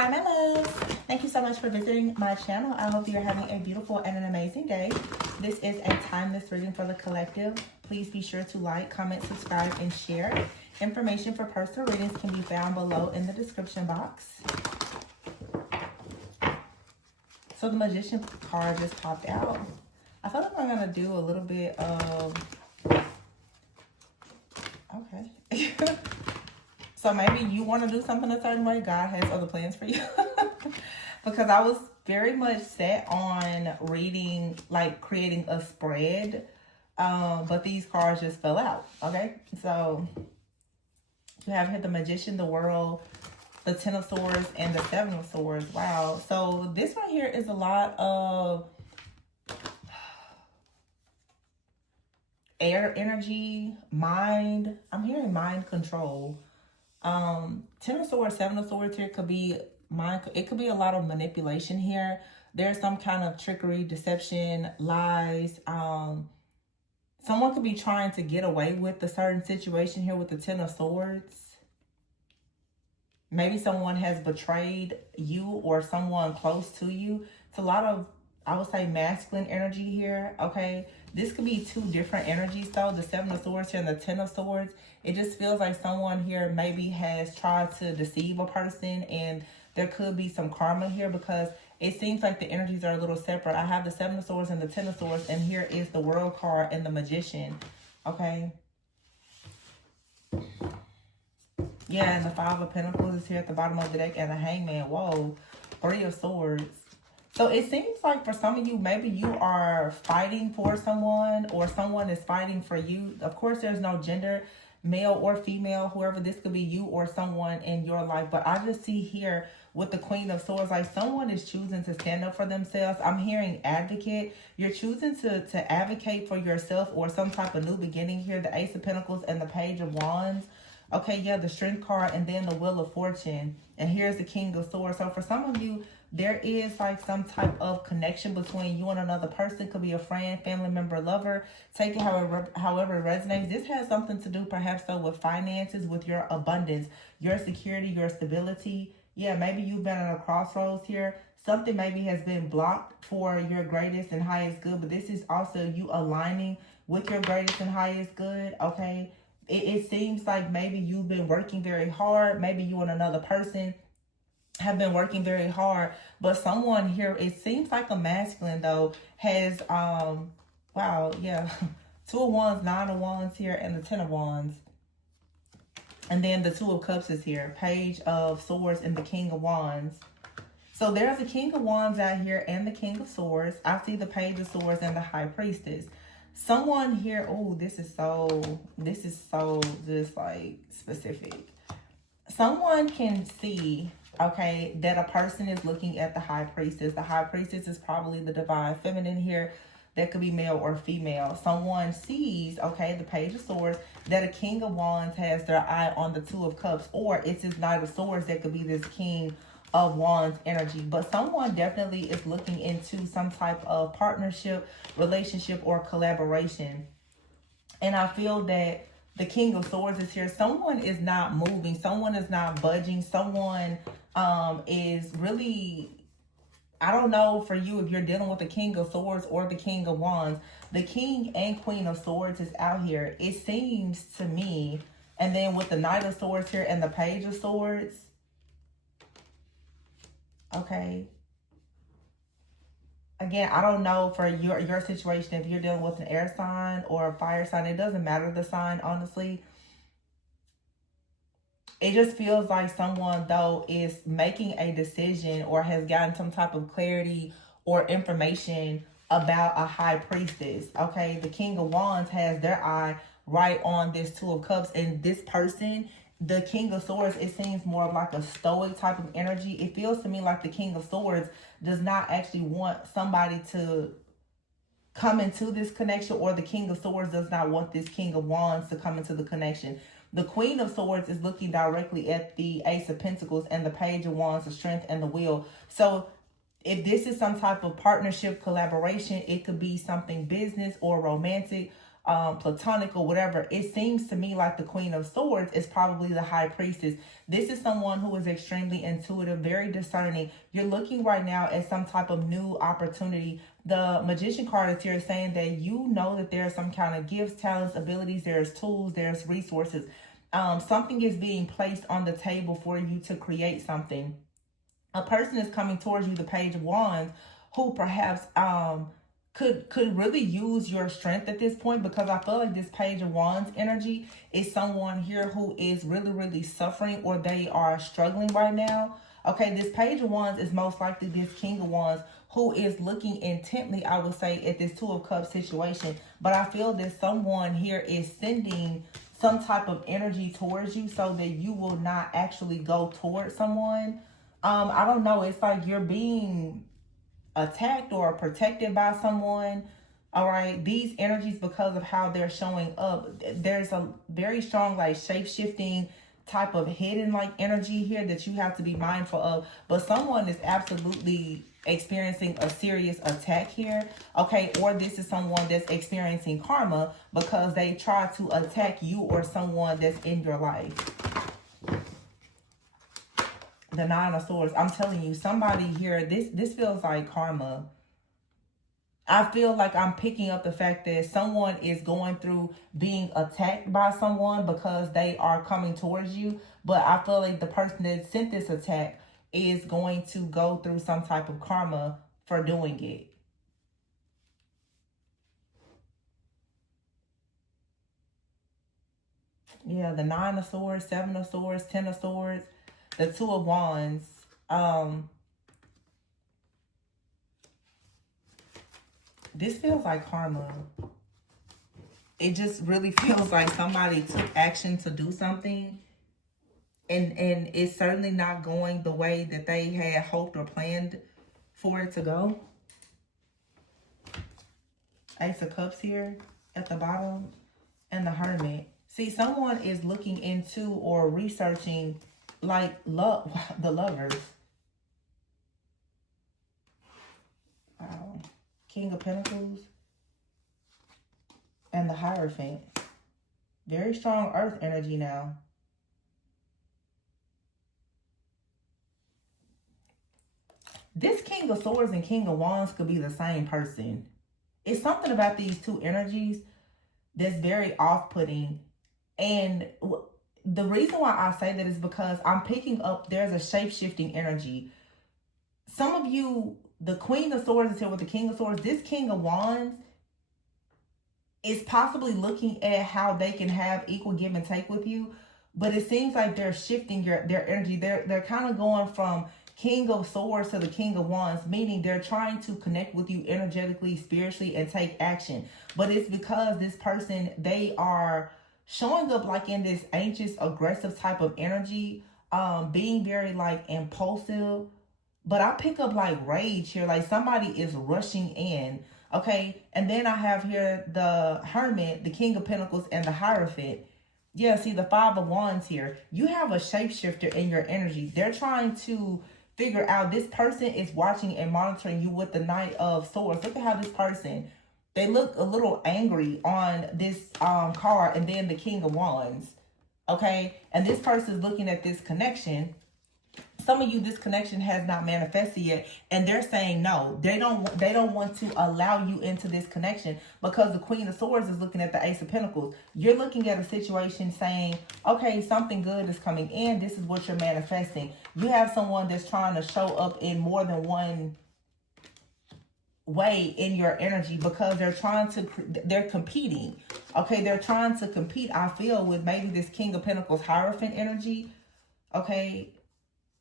Hi, my loves. Thank you so much for visiting my channel. I hope you're having a beautiful and an amazing day. This is a timeless reading for the collective. Please be sure to like, comment, subscribe, and share. Information for personal readings can be found below in the description box. So the Magician card just popped out. I feel like I'm going to do a little bit of... Okay. So maybe you want to do something a certain way. God has other plans for you. Because I was very much set on reading, like creating a spread. But these cards just fell out. Okay. So you have here the Magician, the World, the Ten of Swords, and the Seven of Swords. Wow. So this right here is a lot of air energy, mind. I'm hearing mind control. Ten of Swords, Seven of Swords here could be mind. It could be a lot of manipulation here. There's some kind of trickery, deception, lies. Someone could be trying to get away with a certain situation here with the Ten of Swords. Maybe someone has betrayed you or someone close to you. It's a lot of, I would say, masculine energy here, okay? This could be two different energies, though. The Seven of Swords here and the Ten of Swords. It just feels like someone here maybe has tried to deceive a person, and there could be some karma here because it seems like the energies are a little separate. I have the Seven of Swords and the Ten of Swords, and here is the World card and the Magician, okay? Yeah, and the Five of Pentacles is here at the bottom of the deck, and the Hangman. Whoa, Three of Swords. So it seems like for some of you, maybe you are fighting for someone or someone is fighting for you. Of course, there's no gender, male or female, whoever. This could be you or someone in your life. But I just see here with the Queen of Swords, like someone is choosing to stand up for themselves. I'm hearing advocate. You're choosing to advocate for yourself or some type of new beginning here. The Ace of Pentacles and the Page of Wands. Okay, yeah, the Strength card and then the Wheel of Fortune. And here's the King of Swords. So for some of you, there is like some type of connection between you and another person. Could be a friend, family member, lover. Take it however it resonates. This has something to do perhaps though with finances, with your abundance, your security, your stability. Yeah, maybe you've been at a crossroads here. Something maybe has been blocked for your greatest and highest good. But this is also you aligning with your greatest and highest good, okay? It seems like maybe you've been working very hard. Maybe you and another person have been working very hard, but someone here, it seems like a masculine though, has wow, yeah, Two of Wands, Nine of Wands here, and the Ten of Wands. And then the Two of Cups is here, Page of Swords and the King of Wands. So there's the King of Wands out here and the King of Swords. I see the Page of Swords and the High Priestess. Someone here, oh, this is so just like specific. Someone can see, okay, that a person is looking at the High Priestess. The High Priestess is probably the divine feminine here. That could be male or female. Someone sees, okay, the Page of Swords, that a King of Wands has their eye on the Two of Cups, or it's this Knight of Swords that could be this King of Wands energy. But someone definitely is looking into some type of partnership, relationship, or collaboration. And I feel that the King of Swords is here. Someone is not moving. Someone is not budging. Someone is really, I don't know for you if you're dealing with the King of Swords or the King of Wands. The King and Queen of Swords is out here. It seems to me. And then with the Knight of Swords here and the Page of Swords. Okay. Again, I don't know for your situation if you're dealing with an air sign or a fire sign. It doesn't matter the sign, honestly. It just feels like someone, though, is making a decision or has gotten some type of clarity or information about a High Priestess. Okay, the King of Wands has their eye right on this Two of Cups. And this person, the King of Swords, it seems more of like a stoic type of energy. It feels to me like the King of Swords does not actually want somebody to come into this connection, or the King of Swords does not want this King of Wands to come into the connection. The Queen of Swords is looking directly at the Ace of Pentacles and the Page of Wands, the Strength and the Wheel. So if this is some type of partnership, collaboration, it could be something business or romantic. platonic or whatever, it seems to me like the Queen of Swords is probably the High Priestess. This is someone who is extremely intuitive, very discerning. You're looking right now at some type of new opportunity. The Magician card is here saying that you know that there's some kind of gifts, talents, abilities, there's tools, there's resources. Something is being placed on the table for you to create something. A person is coming towards you, the Page of Wands, who perhaps could really use your strength at this point, because I feel like this Page of Wands energy is someone here who is really, really suffering, or they are struggling right now. Okay, this Page of Wands is most likely this King of Wands who is looking intently, I would say, at this Two of Cups situation. But I feel that someone here is sending some type of energy towards you so that you will not actually go towards someone. I don't know. It's like you're being attacked or protected by someone. All right, these energies, because of how they're showing up, there's a very strong like shape-shifting type of hidden like energy here that you have to be mindful of. But someone is absolutely experiencing a serious attack here. Okay, or this is someone that's experiencing karma because they try to attack you or someone that's in your life. The Nine of Swords. I'm telling you, somebody here, this feels like karma. I feel like I'm picking up the fact that someone is going through being attacked by someone because they are coming towards you. But I feel like the person that sent this attack is going to go through some type of karma for doing it. Yeah, the Nine of Swords, Seven of Swords, Ten of Swords, the Two of Wands. This feels like karma. It just really feels like somebody took action to do something, and it's certainly not going the way that they had hoped or planned for it to go. Ace of Cups here at the bottom, and the Hermit. See, someone is looking into or researching like love, the Lovers. Wow. King of Pentacles and the Hierophant. Very strong earth energy now. This King of Swords and King of Wands could be the same person. It's something about these two energies that's very off-putting. And the reason why I say that is because I'm picking up, there's a shape-shifting energy. Some of you, the Queen of Swords is here with the King of Swords. This King of Wands is possibly looking at how they can have equal give and take with you. But it seems like they're shifting their energy. They're kind of going from King of Swords to the King of Wands, meaning they're trying to connect with you energetically, spiritually, and take action. But it's because this person, they are showing up like in this anxious, aggressive type of energy, being very like impulsive. But I pick up like rage here, like somebody is rushing in. Okay, and then I have here the Hermit, the King of Pentacles, and the Hierophant. Yeah, see the Five of Wands here. You have a shapeshifter in your energy. They're trying to figure out, this person is watching and monitoring you with the Knight of Swords. Look at how this person, they look a little angry on this card, and then the King of Wands. Okay, and this person is looking at this connection. Some of you, this connection has not manifested yet, and they're saying no. They don't want to allow you into this connection because the Queen of Swords is looking at the Ace of Pentacles. You're looking at a situation saying, okay, something good is coming in. This is what you're manifesting. You have someone that's trying to show up in more than one way in your energy because they're competing. Okay, they're trying to compete, I feel, with maybe this King of Pentacles Hierophant energy. Okay,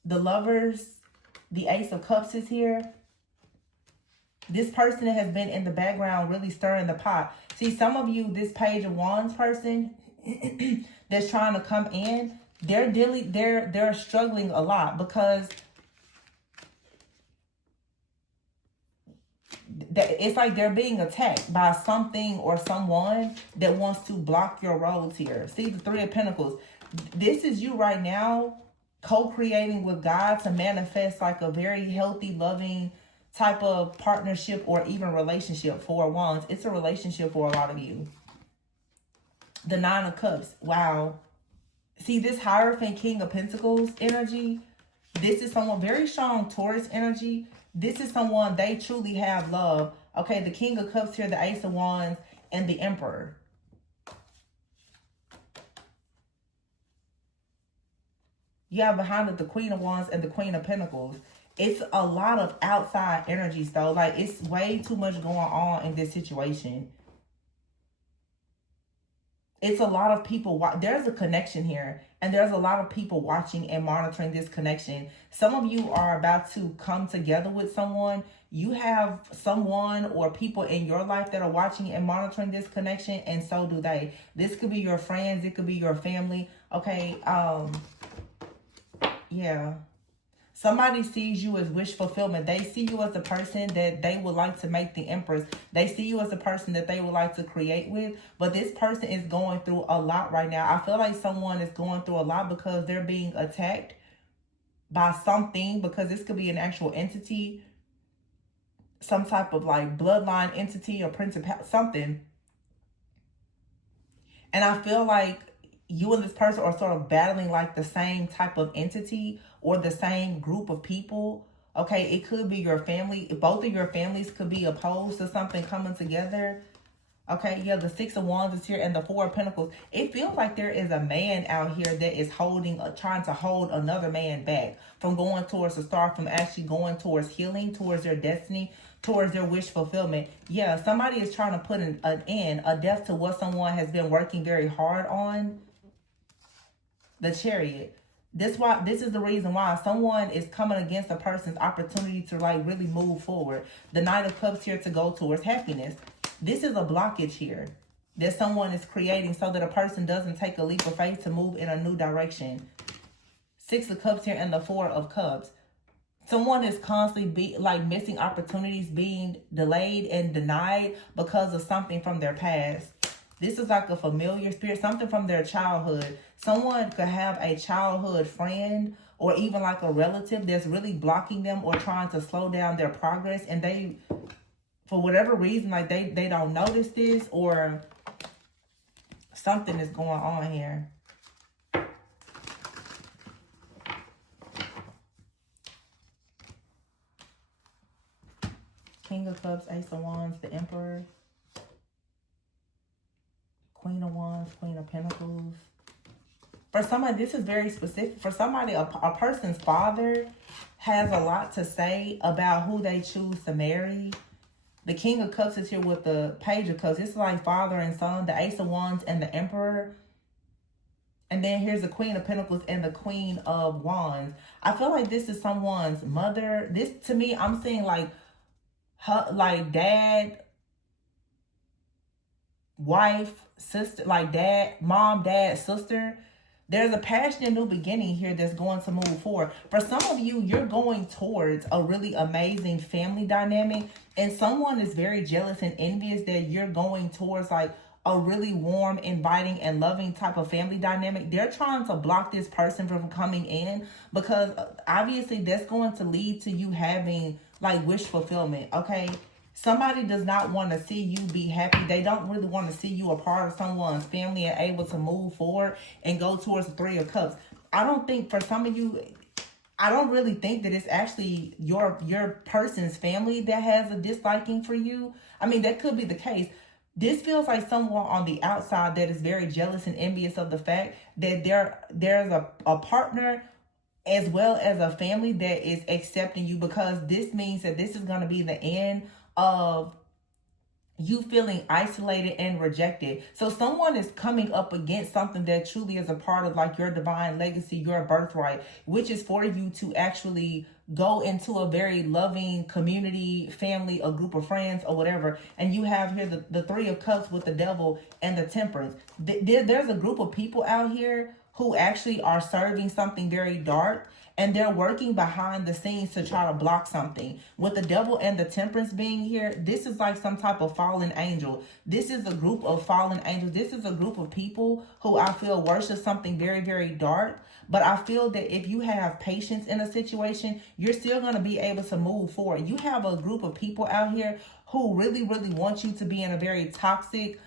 the Lovers, the Ace of Cups is here. This person has been in the background really stirring the pot. See, some of you, this Page of Wands person that's trying to come in, they're struggling a lot because it's like they're being attacked by something or someone that wants to block your roads here. See, the Three of Pentacles. This is you right now co-creating with God to manifest like a very healthy, loving type of partnership or even relationship. Four of Wands. It's a relationship for a lot of you. The Nine of Cups. Wow. See this Hierophant King of Pentacles energy? This is someone very strong Taurus energy. This is someone, they truly have love. Okay, the King of Cups here, the Ace of Wands, and the Emperor. You have behind it the Queen of Wands and the Queen of Pentacles. It's a lot of outside energies though. Like it's way too much going on in this situation. It's a lot of people. There's a connection here, and there's a lot of people watching and monitoring this connection. Some of you are about to come together with someone. You have someone or people in your life that are watching and monitoring this connection, and so do they. This could be your friends. It could be your family. Okay. Yeah. Somebody sees you as wish fulfillment. They see you as the person that they would like to make the Empress. They see you as the person that they would like to create with. But this person is going through a lot right now. I feel like someone is going through a lot because they're being attacked by something. Because this could be an actual entity. Some type of like bloodline entity or principality, something. And I feel like you and this person are sort of battling like the same type of entity or the same group of people. Okay, it could be your family. Both of your families could be opposed to something coming together. Okay, yeah, the Six of Wands is here and the Four of Pentacles. It feels like there is a man out here that is trying to hold another man back from going towards the star, from actually going towards healing, towards their destiny, towards their wish fulfillment. Yeah, somebody is trying to put a death to what someone has been working very hard on. The Chariot. This is the reason why someone is coming against a person's opportunity to like really move forward. The Knight of Cups here to go towards happiness. This is a blockage here that someone is creating so that a person doesn't take a leap of faith to move in a new direction. Six of Cups here and the Four of Cups. Someone is constantly missing opportunities, being delayed and denied because of something from their past. This is like a familiar spirit, something from their childhood. Someone could have a childhood friend or even like a relative that's really blocking them or trying to slow down their progress. And they, for whatever reason, like they don't notice this, or something is going on here. King of Cups, Ace of Wands, the Emperor. Queen of Wands, Queen of Pentacles. For somebody, this is very specific. For somebody, a person's father has a lot to say about who they choose to marry. The King of Cups is here with the Page of Cups. It's like father and son, the Ace of Wands and the Emperor. And then here's the Queen of Pentacles and the Queen of Wands. I feel like this is someone's mother. This, to me, I'm seeing like dad, wife, sister, like mom, dad, sister. There's a passionate new beginning here that's going to move forward. For some of you, you're going towards a really amazing family dynamic, and someone is very jealous and envious that you're going towards like a really warm, inviting, and loving type of family dynamic. They're trying to block this person from coming in because obviously that's going to lead to you having like wish fulfillment, okay? Somebody does not want to see you be happy. They don't really want to see you a part of someone's family and able to move forward and go towards the Three of Cups. I don't think, for some of you, I don't really think that it's actually your person's family that has a disliking for you. I mean, that could be the case. This feels like someone on the outside that is very jealous and envious of the fact that there's a partner as well as a family that is accepting you, because this means that this is going to be the end of you feeling isolated and rejected. So someone is coming up against something that truly is a part of like your divine legacy, your birthright, which is for you to actually go into a very loving community, family, a group of friends or whatever. And you have here the Three of Cups with the Devil and the Temperance. There's a group of people out here who actually are serving something very dark, and they're working behind the scenes to try to block something. With the Devil and the Temperance being here, this is like some type of fallen angel. This is a group of fallen angels. This is a group of people who I feel worship something very, very dark. But I feel that if you have patience in a situation, you're still going to be able to move forward. You have a group of people out here who really, really want you to be in a very toxic,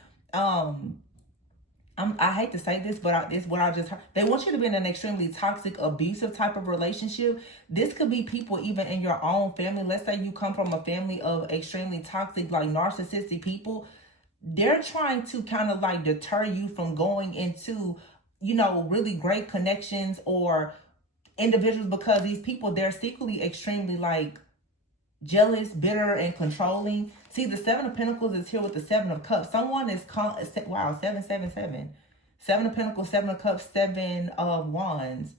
I hate to say this, but it's what I just heard. They want you to be in an extremely toxic, abusive type of relationship. This could be people even in your own family. Let's say you come from a family of extremely toxic, like narcissistic people. They're trying to kind of like deter you from going into, you know, really great connections or individuals, because these people, they're secretly extremely like jealous, bitter, and controlling. See, the Seven of Pentacles is here with the Seven of Cups. Someone is wow, 777. Seven of Pentacles, Seven of Cups, Seven of Wands.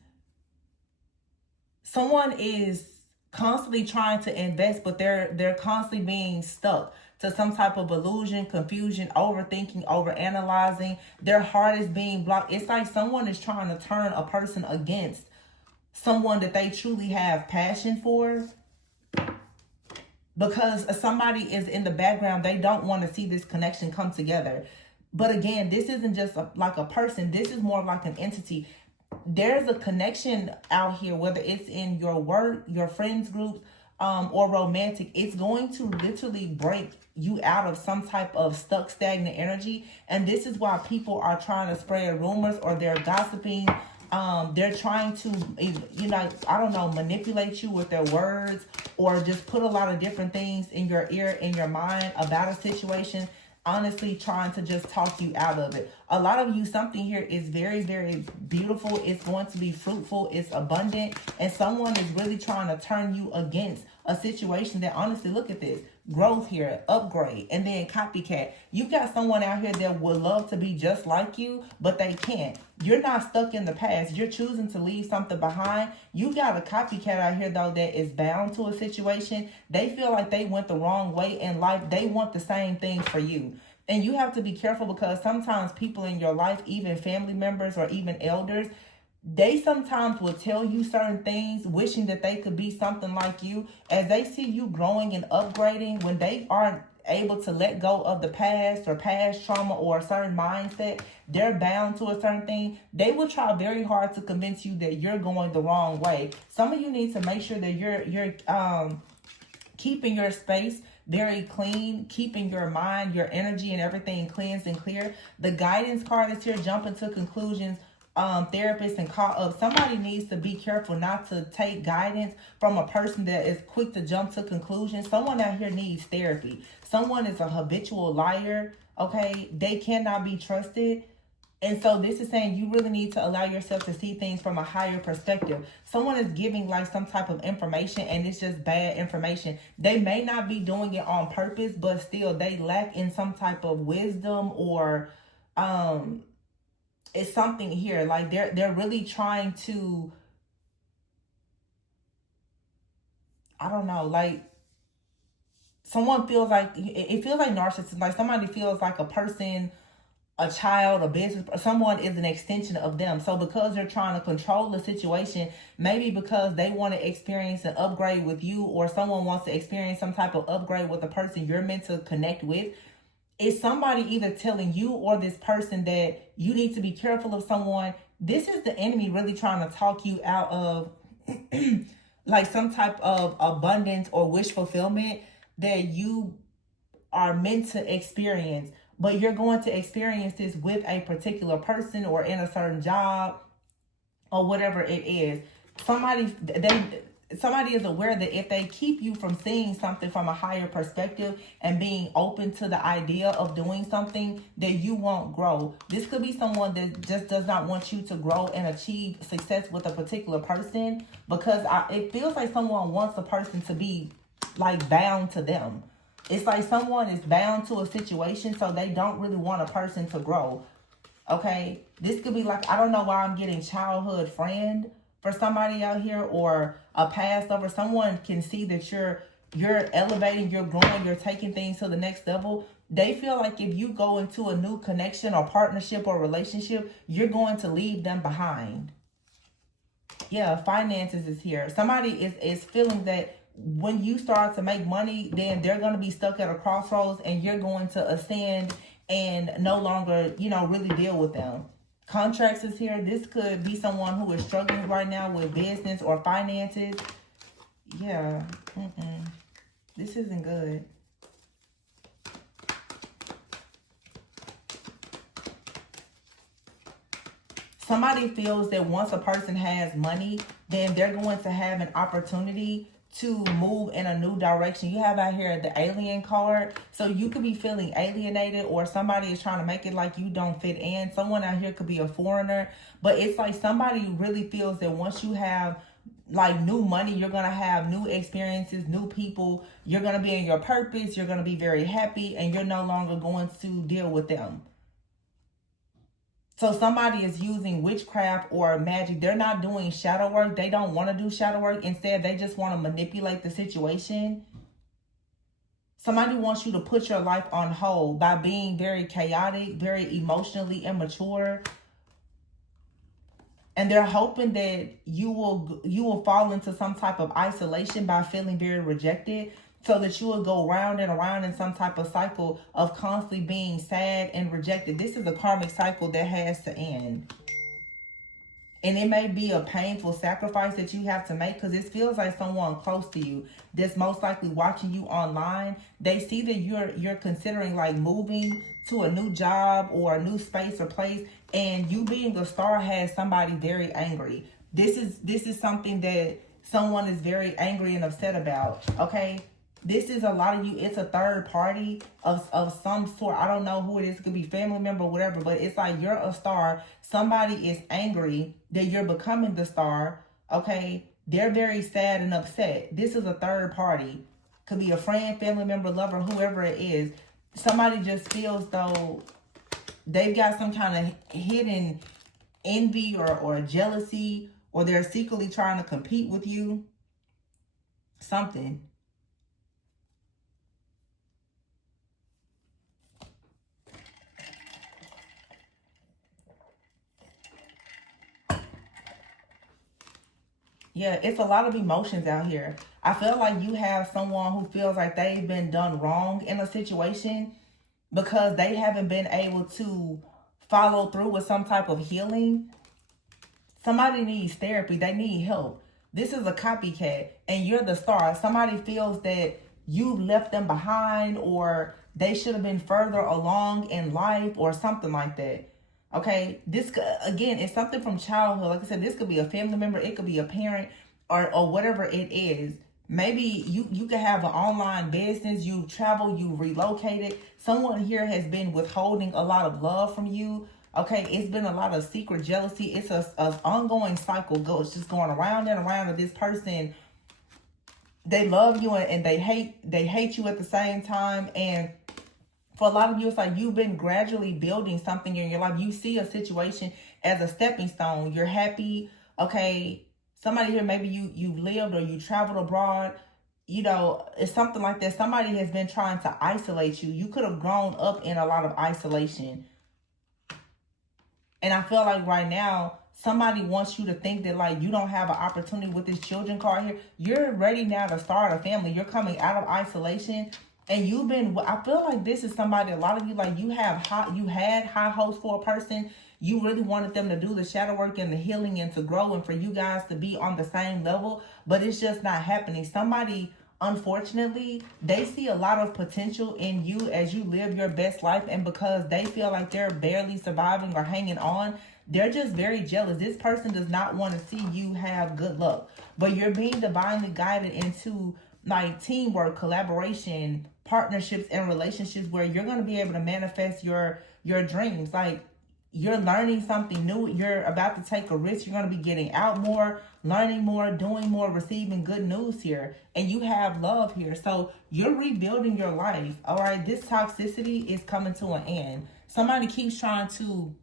Someone is constantly trying to invest, but they're constantly being stuck to some type of illusion, confusion, overthinking, overanalyzing. Their heart is being blocked. It's like someone is trying to turn a person against someone that they truly have passion for, because somebody is in the background. They don't want to see this connection come together. But again, this isn't just like a person. This is more like an entity. There's a connection out here, whether it's in your work, your friends groups, or romantic. It's going to literally break you out of some type of stuck, stagnant energy. And this is why people are trying to spread rumors, or they're gossiping. They're trying to, you know, I don't know, manipulate you with their words, or just put a lot of different things in your ear, in your mind about a situation. Honestly, trying to just talk you out of it. A lot of you, something here is very, very beautiful. It's going to be fruitful. It's abundant. And someone is really trying to turn you against a situation that, honestly, look at this. Growth here, upgrade, and then copycat. You got someone out here that would love to be just like you, but they can't. You're not stuck in the past. You're choosing to leave something behind. You got a copycat out here, though, that is bound to a situation. They feel like they went the wrong way in life. They want the same things for you. And you have to be careful, because sometimes people in your life, even family members or even elders, they sometimes will tell you certain things, wishing that they could be something like you. As they see you growing and upgrading, when they aren't able to let go of the past or past trauma or a certain mindset, they're bound to a certain thing. They will try very hard to convince you that you're going the wrong way. Some of you need to make sure that you're keeping your space very clean, keeping your mind, your energy, and everything cleansed and clear. The guidance card is here, jumping to conclusions. Therapist and call up. Somebody needs to be careful not to take guidance from a person that is quick to jump to conclusions. Someone out here needs therapy. Someone is a habitual liar. Okay, they cannot be trusted. And so this is saying you really need to allow yourself to see things from a higher perspective. Someone is giving like some type of information, and it's just bad information. They may not be doing it on purpose, but still they lack in some type of wisdom, or it's something here. Like they're really trying to, I don't know, like someone feels like, it feels like narcissism. Like somebody feels like a person, a child, a business, someone is an extension of them. So because they're trying to control the situation, maybe because they want to experience an upgrade with you, or someone wants to experience some type of upgrade with the person you're meant to connect with, is somebody either telling you or this person that you need to be careful of someone. This is the enemy really trying to talk you out of like some type of abundance or wish fulfillment that you are meant to experience. But you're going to experience this with a particular person, or in a certain job, or whatever it is. Somebody is aware that if they keep you from seeing something from a higher perspective and being open to the idea of doing something, that you won't grow. This could be someone that just does not want you to grow and achieve success with a particular person, because it feels like someone wants a person to be like bound to them. It's like someone is bound to a situation, so they don't really want a person to grow. Okay, this could be like, I don't know why I'm getting childhood friend for somebody out here, or a past lover. Someone can see that you're elevating, you're growing, you're taking things to the next level. They feel like if you go into a new connection or partnership or relationship, you're going to leave them behind. Yeah, finances is here. Somebody is feeling that when you start to make money, then they're going to be stuck at a crossroads, and you're going to ascend and no longer, really deal with them. Contracts is here. This could be someone who is struggling right now with business or finances. Yeah. This isn't good. somebody feels that once a person has money, then they're going to have an opportunity to move in a new direction. You have out here the alien card. So you could be feeling alienated, or somebody is trying to make it like you don't fit in. Someone out here could be a foreigner. But it's like somebody really feels that once you have like new money, you're going to have new experiences, new people. You're going to be in your purpose. You're going to be very happy, and you're no longer going to deal with them. So somebody is using witchcraft or magic. They're not doing shadow work. They don't want to do shadow work. Instead, they just want to manipulate the situation. Somebody wants you to put your life on hold by being very chaotic, very emotionally immature. And they're hoping that you will fall into some type of isolation by feeling very rejected, so that you will go round and around in some type of cycle of constantly being sad and rejected. This is a karmic cycle that has to end. And it may be a painful sacrifice that you have to make, because it feels like someone close to you that's most likely watching you online. They see that you're considering like moving to a new job or a new space or place, and you being a star has somebody very angry. This is something that someone is very angry and upset about, okay? This is a lot of you. It's a third party of some sort. I don't know who it is. It could be family member, whatever. But it's like you're a star. Somebody is angry that you're becoming the star. Okay? They're very sad and upset. This is a third party. Could be a friend, family member, lover, whoever it is. Somebody just feels though they've got some kind of hidden envy or jealousy, or they're secretly trying to compete with you. Something. Yeah, it's a lot of emotions out here. I feel like you have someone who feels like they've been done wrong in a situation because they haven't been able to follow through with some type of healing. Somebody needs therapy. They need help. This is a copycat, and you're the star. Somebody feels that you left them behind, or they should have been further along in life, or something like that. Okay, this, again, is something from childhood. Like I said, this could be a family member. It could be a parent, or whatever it is. Maybe you could have an online business. You've traveled, you've relocated. Someone here has been withholding a lot of love from you. Okay, it's been a lot of secret jealousy. It's an ongoing cycle. It's just going around and around with this person. They love you and they hate you at the same time. And for a lot of you, it's like you've been gradually building something in your life. You see a situation as a stepping stone. You're happy. Okay, somebody here, maybe you've lived or you traveled abroad. You know, it's something like that. Somebody has been trying to isolate you. You could have grown up in a lot of isolation. And I feel like right now, somebody wants you to think that like you don't have an opportunity with this children card here. You're ready now to start a family. You're coming out of isolation. And you've been, I feel like this is somebody, a lot of you, like you had high hopes for a person. You really wanted them to do the shadow work and the healing and to grow and for you guys to be on the same level, but it's just not happening. Somebody, unfortunately, they see a lot of potential in you as you live your best life, and because they feel like they're barely surviving or hanging on, they're just very jealous. This person does not want to see you have good luck, but you're being divinely guided into like teamwork, collaboration, partnerships, and relationships where you're going to be able to manifest your dreams. Like you're learning something new. You're about to take a risk. You're going to be getting out more, learning more, doing more, receiving good news here. And you have love here. So you're rebuilding your life. All right. This toxicity is coming to an end. Somebody keeps trying to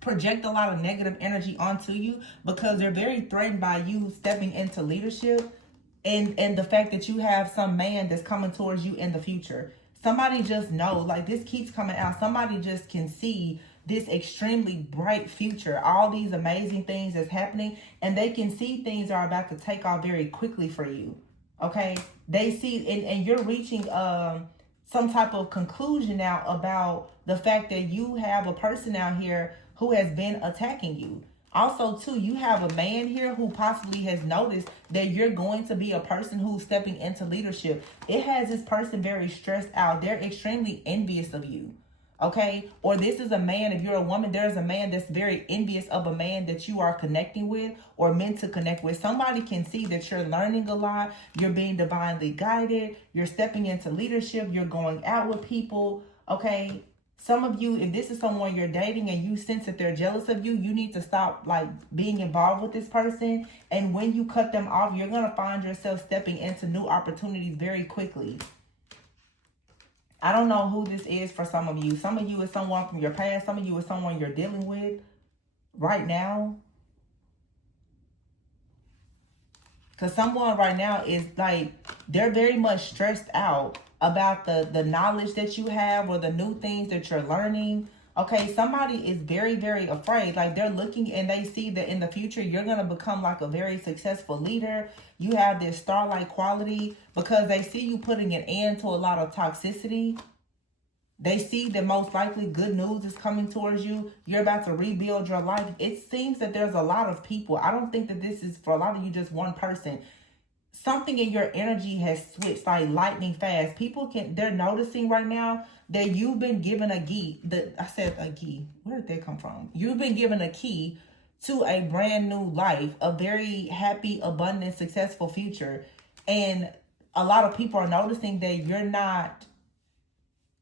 project a lot of negative energy onto you because they're very threatened by you stepping into leadership. And the fact that you have some man that's coming towards you in the future. Somebody just knows, like this keeps coming out. Somebody just can see this extremely bright future. All these amazing things that's happening. And they can see things are about to take off very quickly for you. Okay? They see, and you're reaching some type of conclusion now about the fact that you have a person out here who has been attacking you. Also, too, you have a man here who possibly has noticed that you're going to be a person who's stepping into leadership. It has this person very stressed out. They're extremely envious of you. Okay, or this is a man. If you're a woman, there's a man that's very envious of a man that you are connecting with or meant to connect with. Somebody can see that you're learning a lot, you're being divinely guided, you're stepping into leadership, you're going out with people. Okay, some of you, if this is someone you're dating and you sense that they're jealous of you, you need to stop like being involved with this person. And when you cut them off, you're going to find yourself stepping into new opportunities very quickly. I don't know who this is for some of you. Some of you is someone from your past. Some of you is someone you're dealing with right now. Because someone right now is like, they're very much stressed out about the knowledge that you have or the new things that you're learning. Okay, somebody is very, very afraid. Like they're looking and they see that in the future, you're going to become like a very successful leader. You have this star-like quality because they see you putting an end to a lot of toxicity. They see that most likely good news is coming towards you. You're about to rebuild your life. It seems that there's a lot of people. I don't think that this is for a lot of you just one person. Something in your energy has switched like lightning fast. They're noticing right now that you've been given a key. I said a key. Where did that come from? You've been given a key to a brand new life, a very happy, abundant, successful future. And a lot of people are noticing that you're not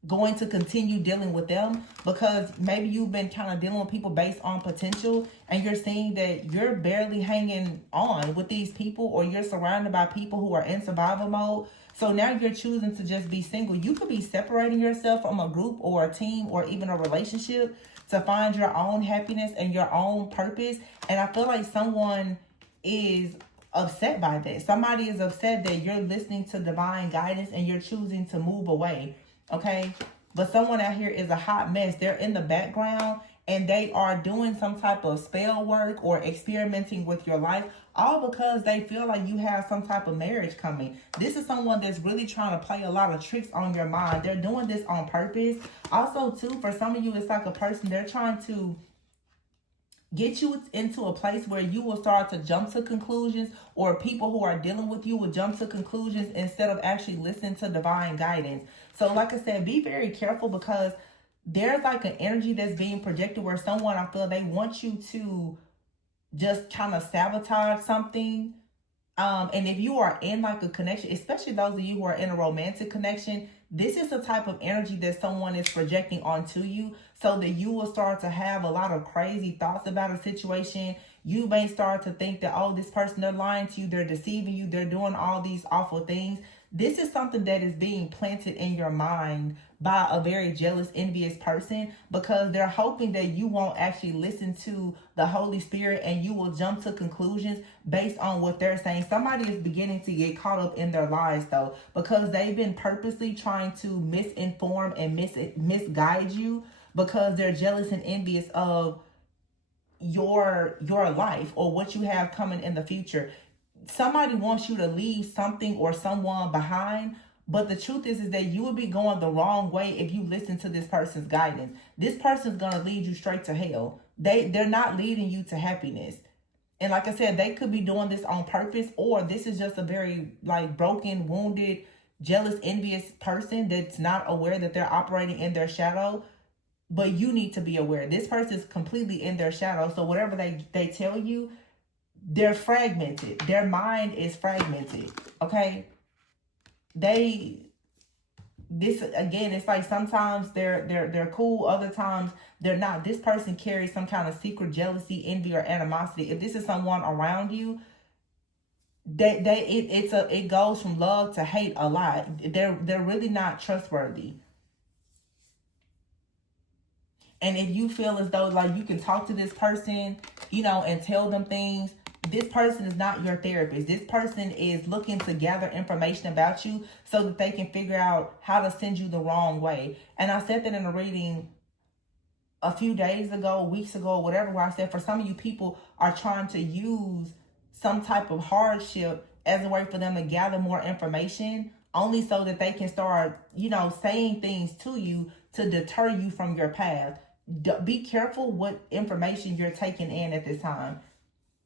going to continue dealing with them because maybe you've been kind of dealing with people based on potential and you're seeing that you're barely hanging on with these people or you're surrounded by people who are in survival mode. So now you're choosing to just be single. You could be separating yourself from a group or a team or even a relationship to find your own happiness and your own purpose. And I feel like someone is upset by that. Somebody is upset that you're listening to divine guidance and you're choosing to move away. Okay, but someone out here is a hot mess. They're in the background and they are doing some type of spell work or experimenting with your life, all because they feel like you have some type of marriage coming. This is someone that's really trying to play a lot of tricks on your mind. They're doing this on purpose. Also, too, for some of you, it's like a person, they're trying to get you into a place where you will start to jump to conclusions, or people who are dealing with you will jump to conclusions instead of actually listening to divine guidance. So like I said, be very careful because there's like an energy that's being projected where someone, I feel they want you to just kind of sabotage something. And if you are in like a connection, especially those of you who are in a romantic connection, this is the type of energy that someone is projecting onto you so that you will start to have a lot of crazy thoughts about a situation. You may start to think that, oh, this person, they're lying to you, they're deceiving you, they're doing all these awful things. This is something that is being planted in your mind by a very jealous, envious person because they're hoping that you won't actually listen to the Holy Spirit and you will jump to conclusions based on what they're saying. Somebody is beginning to get caught up in their lies though because they've been purposely trying to misinform and misguide you because they're jealous and envious of your life or what you have coming in the future. Somebody wants you to leave something or someone behind, but the truth is that you will be going the wrong way if you listen to this person's guidance. This person's going to lead you straight to hell. They're not leading you to happiness. And like I said, they could be doing this on purpose, or this is just a very like broken, wounded, jealous, envious person that's not aware that they're operating in their shadow. But you need to be aware. This person is completely in their shadow. So whatever they tell you, they're fragmented. Their mind is fragmented. Okay. This again, it's like sometimes they're cool, other times they're not. This person carries some kind of secret jealousy, envy, or animosity. If this is someone around you, it goes from love to hate a lot. They're really not trustworthy. And if you feel as though like you can talk to this person, and tell them things, this person is not your therapist. This person is looking to gather information about you so that they can figure out how to send you the wrong way. And I said that in a reading a few days ago, weeks ago, whatever, where I said for some of you, people are trying to use some type of hardship as a way for them to gather more information, only so that they can start, saying things to you to deter you from your path. Be careful what information you're taking in at this time,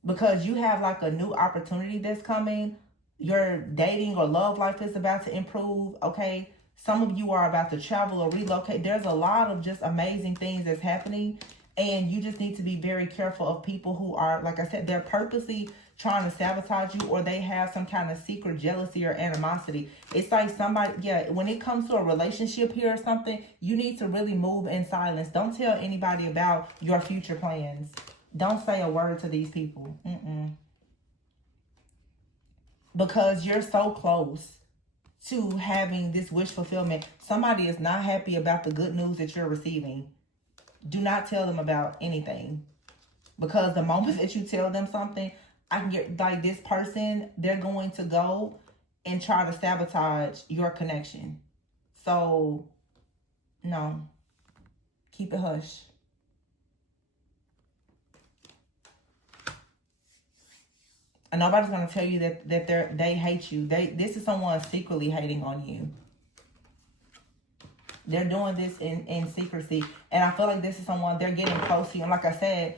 because you have like a new opportunity that's coming. Your dating or love life is about to improve. Okay. Some of you are about to travel or relocate. There's a lot of just amazing things that's happening. And you just need to be very careful of people who are, like I said, they're purposely trying to sabotage you, or they have some kind of secret jealousy or animosity. It's like somebody, yeah, when it comes to a relationship here or something, you need to really move in silence. Don't tell anybody about your future plans. Don't say a word to these people. Because you're so close to having this wish fulfillment. Somebody is not happy about the good news that you're receiving. Do not tell them about anything. Because the moment that you tell them something, I can get, like, this person, they're going to go and try to sabotage your connection. So, no. Keep it hush. And nobody's going to tell you that they hate you. This is someone secretly hating on you. They're doing this in secrecy. And I feel like this is someone, they're getting close to you. And like I said,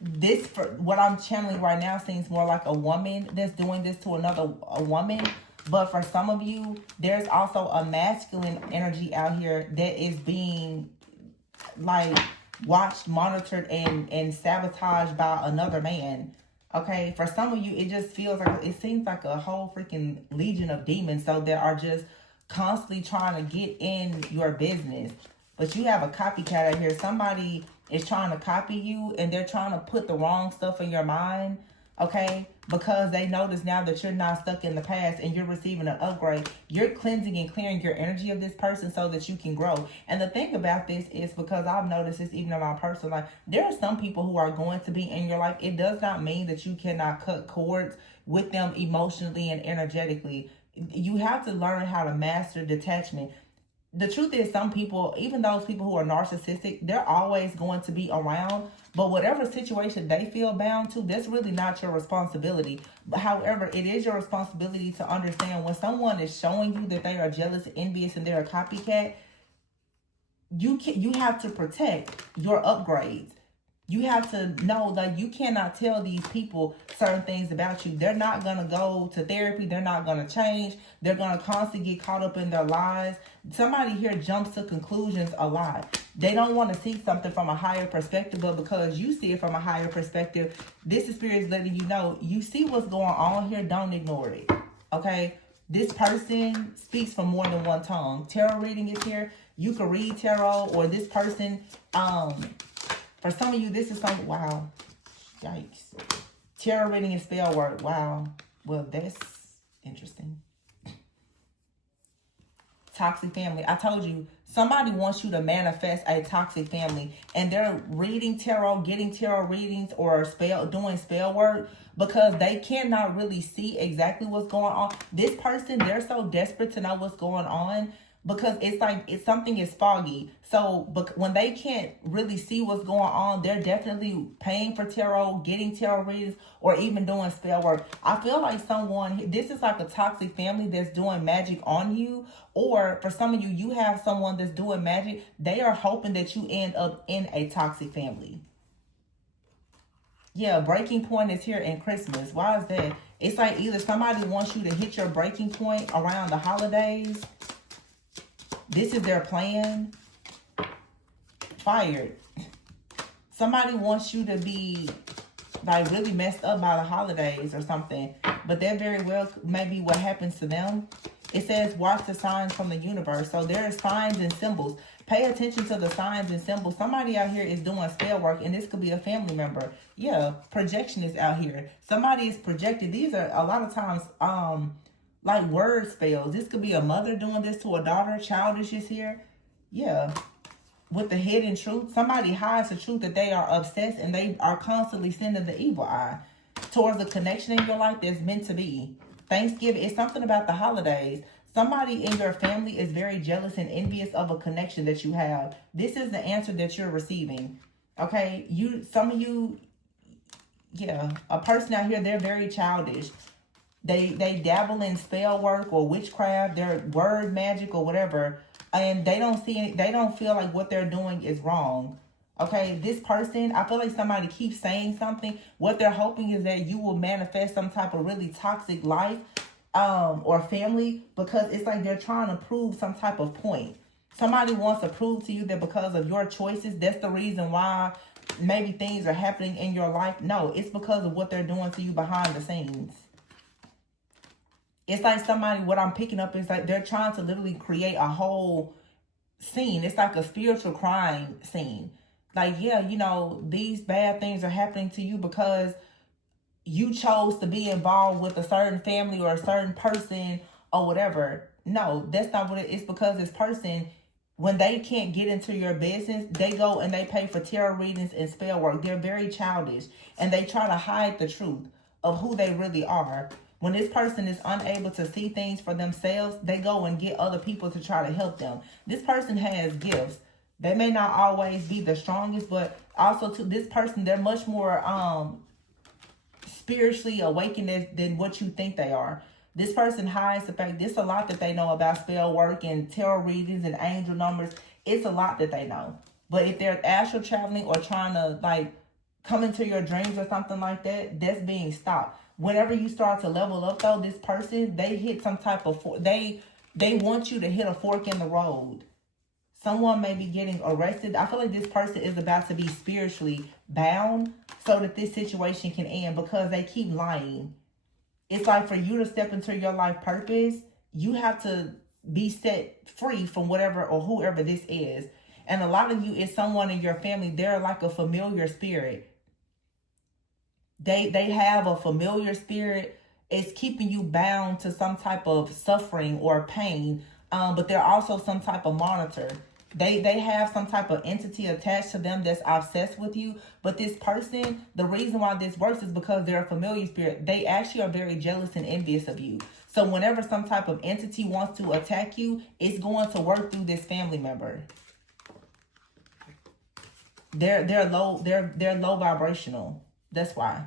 this, for what I'm channeling right now, seems more like a woman that's doing this to a woman. But for some of you, there's also a masculine energy out here that is being, like, watched, monitored, and sabotaged by another man. Okay, for some of you, it just feels like, it seems like a whole freaking legion of demons. So they are just constantly trying to get in your business. But you have a copycat out here. Somebody is trying to copy you, and they're trying to put the wrong stuff in your mind, okay? Because they notice now that you're not stuck in the past and you're receiving an upgrade. You're cleansing and clearing your energy of this person so that you can grow. And the thing about this is, because I've noticed this even in my personal life, there are some people who are going to be in your life. It does not mean that you cannot cut cords with them emotionally and energetically. You have to learn how to master detachment. The truth is, some people, even those people who are narcissistic, they're always going to be around. But whatever situation they feel bound to, that's really not your responsibility. But however, it is your responsibility to understand when someone is showing you that they are jealous, envious, and they're a copycat, you have to protect your upgrades. You have to know that you cannot tell these people certain things about you. They're not going to go to therapy. They're not going to change. They're going to constantly get caught up in their lies. Somebody here jumps to conclusions a lot. They don't want to see something from a higher perspective, but because you see it from a higher perspective, this spirit is letting you know, you see what's going on here, don't ignore it, okay? This person speaks from more than one tongue. Tarot reading is here. You can read tarot, or this person, for some of you, this is something, wow, yikes. Tarot reading and spell work, wow. Well, that's interesting. Toxic family. I told you, somebody wants you to manifest a toxic family, and they're reading tarot, getting tarot readings, or doing spell work because they cannot really see exactly what's going on. This person, they're so desperate to know what's going on because it's like something is foggy. So but when they can't really see what's going on, they're definitely paying for tarot, getting tarot readings, or even doing spell work. I feel like this is like a toxic family that's doing magic on you. Or for some of you, you have someone that's doing magic. They are hoping that you end up in a toxic family. Yeah, breaking point is here in Christmas. Why is that? It's like either somebody wants you to hit your breaking point around the holidays. This is their plan. Fired. Somebody wants you to be like really messed up by the holidays or something. But that very well may be what happens to them. It says, watch the signs from the universe. So there are signs and symbols. Pay attention to the signs and symbols. Somebody out here is doing spell work, and this could be a family member. Yeah, projection is out here. Somebody is projected. These are a lot of times like word spells. This could be a mother doing this to a daughter. Childish is here. Yeah. With the hidden truth. Somebody hides the truth that they are obsessed, and they are constantly sending the evil eye towards a connection in your life that's meant to be. Thanksgiving is something about the holidays. Somebody in your family is very jealous and envious of a connection that you have. This is the answer that you're receiving. Okay? Some of you, yeah, a person out here, they're very childish. They dabble in spell work or witchcraft, they're word magic or whatever, and they don't feel like what they're doing is wrong. Okay, this person, I feel like somebody keeps saying something. What they're hoping is that you will manifest some type of really toxic life or family, because it's like they're trying to prove some type of point. Somebody wants to prove to you that because of your choices, that's the reason why maybe things are happening in your life. No, it's because of what they're doing to you behind the scenes. It's like somebody, what I'm picking up is like they're trying to literally create a whole scene. It's like a spiritual crime scene. Like, yeah, you know, these bad things are happening to you because you chose to be involved with a certain family or a certain person or whatever. No, that's not what it is. Because this person, when they can't get into your business, they go and they pay for tarot readings and spell work. They're very childish and they try to hide the truth of who they really are. When this person is unable to see things for themselves, they go and get other people to try to help them. This person has gifts. They may not always be the strongest, but also to this person, they're much more spiritually awakened than what you think they are. This person hides the fact, there's a lot that they know about spell work and tarot readings and angel numbers. It's a lot that they know. But if they're astral traveling or trying to like come into your dreams or something like that, that's being stopped. Whenever you start to level up though, this person, they hit some type of, they want you to hit a fork in the road. Someone may be getting arrested. I feel like this person is about to be spiritually bound so that this situation can end because they keep lying. It's like for you to step into your life purpose, you have to be set free from whatever or whoever this is. And a lot of you is someone in your family. They're like a familiar spirit. They have a familiar spirit. It's keeping you bound to some type of suffering or pain. But they're also some type of monitor. They have some type of entity attached to them that's obsessed with you. But this person, the reason why this works is because they're a familiar spirit. They actually are very jealous and envious of you. So whenever some type of entity wants to attack you, it's going to work through this family member. They're low vibrational. That's why.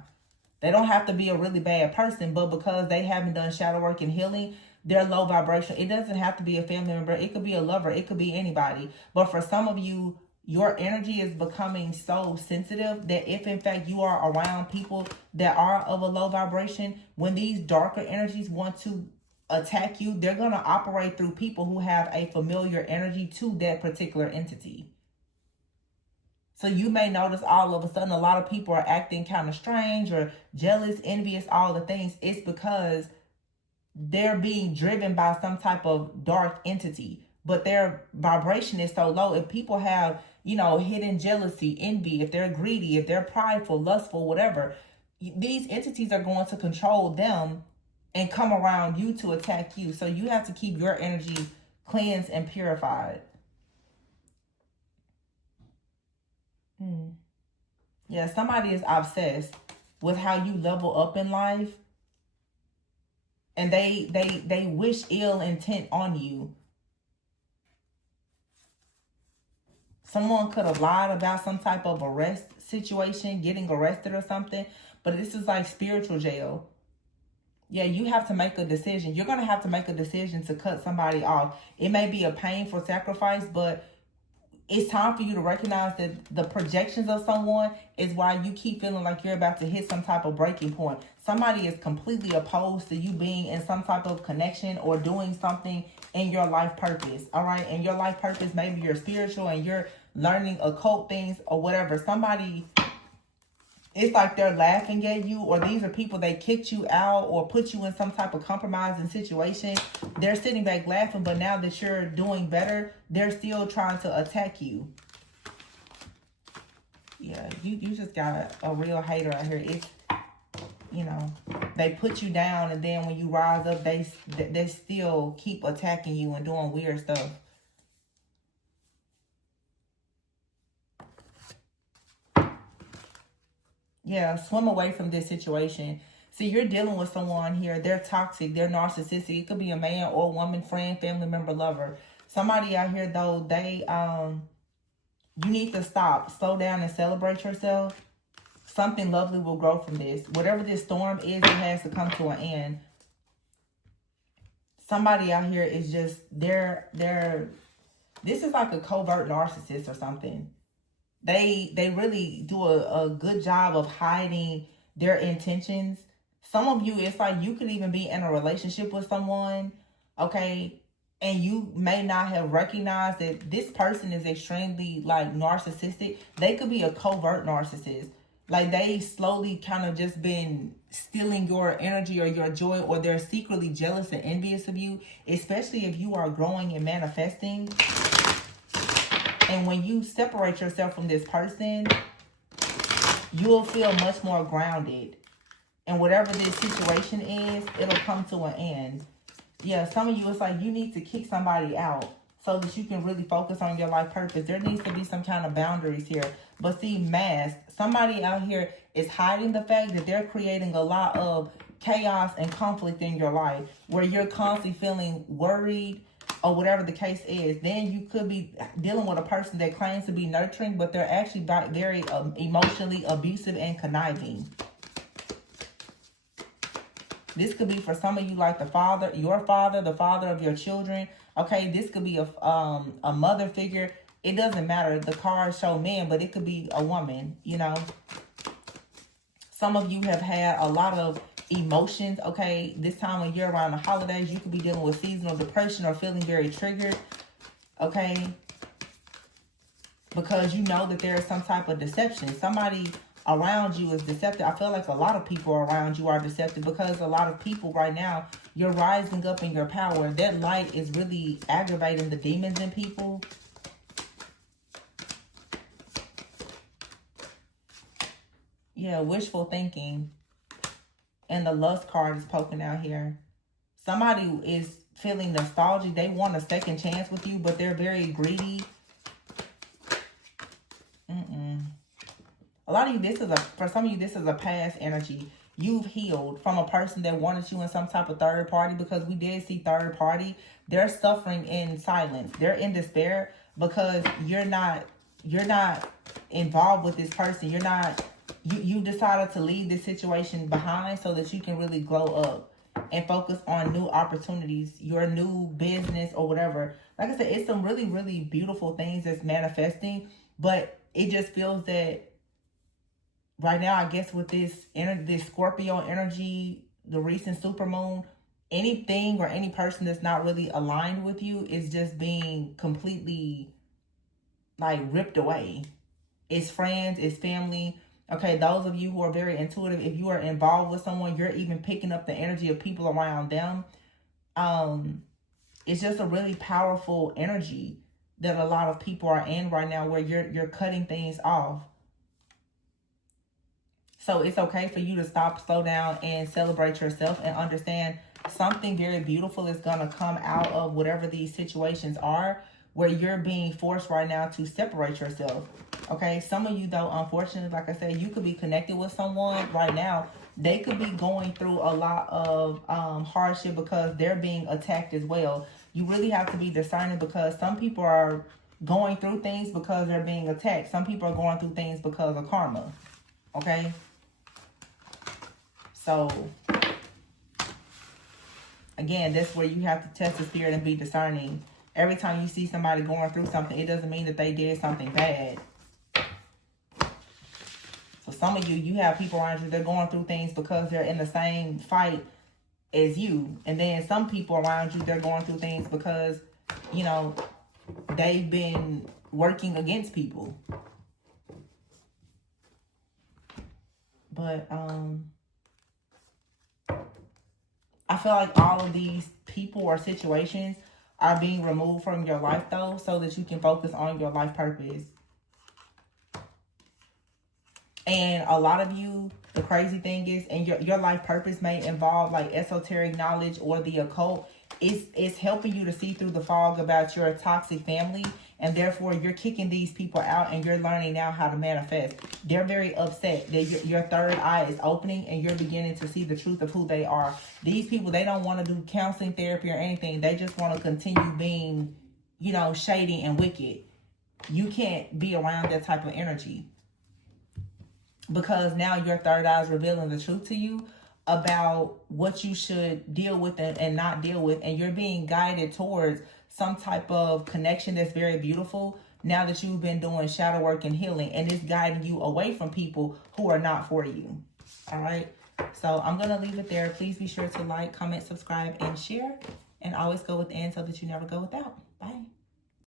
They don't have to be a really bad person, but because they haven't done shadow work and healing, they're low vibration. It doesn't have to be a family member. It could be a lover. It could be anybody. But for some of you, your energy is becoming so sensitive that if in fact you are around people that are of a low vibration, when these darker energies want to attack you, they're going to operate through people who have a familiar energy to that particular entity. So you may notice all of a sudden a lot of people are acting kind of strange or jealous, envious, all the things. It's because they're being driven by some type of dark entity, but their vibration is so low. If people have, you know, hidden jealousy, envy, if they're greedy, if they're prideful, lustful, whatever, these entities are going to control them and come around you to attack you. So you have to keep your energy cleansed and purified. Yeah, somebody is obsessed with how you level up in life. And they wish ill intent on you. Someone could have lied about some type of arrest situation, getting arrested or something. But this is like spiritual jail. Yeah, you have to make a decision. You're going to have to make a decision to cut somebody off. It may be a painful sacrifice, but it's time for you to recognize that the projections of someone is why you keep feeling like you're about to hit some type of breaking point. Somebody is completely opposed to you being in some type of connection or doing something in your life purpose. All right. And your life purpose, maybe you're spiritual and you're learning occult things or whatever. Somebody, it's like they're laughing at you, or these are people they kicked you out or put you in some type of compromising situation. They're sitting back laughing, but now that you're doing better, they're still trying to attack you. Yeah, you just got a real hater out here. It's, you know, they put you down, and then when you rise up, they still keep attacking you and doing weird stuff. Yeah, swim away from this situation. See, you're dealing with someone here. They're toxic. They're narcissistic. It could be a man or a woman, friend, family member, lover. Somebody out here, though, you need to stop, slow down, and celebrate yourself. Something lovely will grow from this. Whatever this storm is, it has to come to an end. Somebody out here is just, this is like a covert narcissist or something. They really do a good job of hiding their intentions. Some of you, it's like you could even be in a relationship with someone, okay, and you may not have recognized that this person is extremely like narcissistic. They could be a covert narcissist. Like they slowly kind of just been stealing your energy or your joy, or they're secretly jealous and envious of you, especially if you are growing and manifesting. And when you separate yourself from this person, you'll feel much more grounded. And whatever this situation is, it'll come to an end. Yeah, some of you, it's like you need to kick somebody out so that you can really focus on your life purpose. There needs to be some kind of boundaries here. But see, mask, somebody out here is hiding the fact that they're creating a lot of chaos and conflict in your life, where you're constantly feeling worried or whatever the case is. Then you could be dealing with a person that claims to be nurturing, but they're actually very emotionally abusive and conniving. This could be for some of you like the father, the father of your children. Okay, this could be a mother figure. It doesn't matter. The cards show men, but it could be a woman, you know. Some of you have had a lot of emotions, okay. This time of year around the holidays, you could be dealing with seasonal depression or feeling very triggered, okay. Because you know that there is some type of deception. Somebody around you is deceptive. I feel like a lot of people around you are deceptive, because a lot of people right now, you're rising up in your power. That light is really aggravating the demons in people. Yeah, wishful thinking. And the lust card is poking out here. Somebody is feeling nostalgic. They want a second chance with you, but they're very greedy. A lot of you, for some of you, this is a past energy. You've healed from a person that wanted you in some type of third party, because we did see third party. They're suffering in silence. They're in despair because you're not involved with this person. You decided to leave this situation behind so that you can really glow up and focus on new opportunities, your new business or whatever. Like I said, it's some really, really beautiful things that's manifesting, but it just feels that right now, I guess with this Scorpio energy, the recent supermoon, anything or any person that's not really aligned with you is just being completely like ripped away. It's friends, it's family. Okay, those of you who are very intuitive, if you are involved with someone, you're even picking up the energy of people around them. It's just a really powerful energy that a lot of people are in right now, where you're cutting things off. So it's okay for you to stop, slow down, and celebrate yourself, and understand something very beautiful is going to come out of whatever these situations are, where you're being forced right now to separate yourself. Okay, some of you though, unfortunately, like I said, you could be connected with someone right now. They could be going through a lot of hardship because they're being attacked as well. You really have to be discerning, because some people are going through things because they're being attacked. Some people are going through things because of karma. Okay. So, again, that's where you have to test the spirit and be discerning. Every time you see somebody going through something, it doesn't mean that they did something bad. So some of you have people around you, they're going through things because they're in the same fight as you. And then some people around you, they're going through things because, you know, they've been working against people. But, I feel like all of these people or situations are being removed from your life, though, so that you can focus on your life purpose. And a lot of you, the crazy thing is, and your life purpose may involve like esoteric knowledge or the occult. It's helping you to see through the fog about your toxic family, and therefore you're kicking these people out, and you're learning now how to manifest. They're very upset that your third eye is opening, and you're beginning to see the truth of who they are. These people, they don't want to do counseling, therapy, or anything. They just want to continue being, you know, shady and wicked. You can't be around that type of energy, because now your third eye is revealing the truth to you about what you should deal with and not deal with. And you're being guided towards some type of connection that's very beautiful now that you've been doing shadow work and healing. And it's guiding you away from people who are not for you. All right. So I'm going to leave it there. Please be sure to like, comment, subscribe, and share. And always go within so that you never go without. Bye.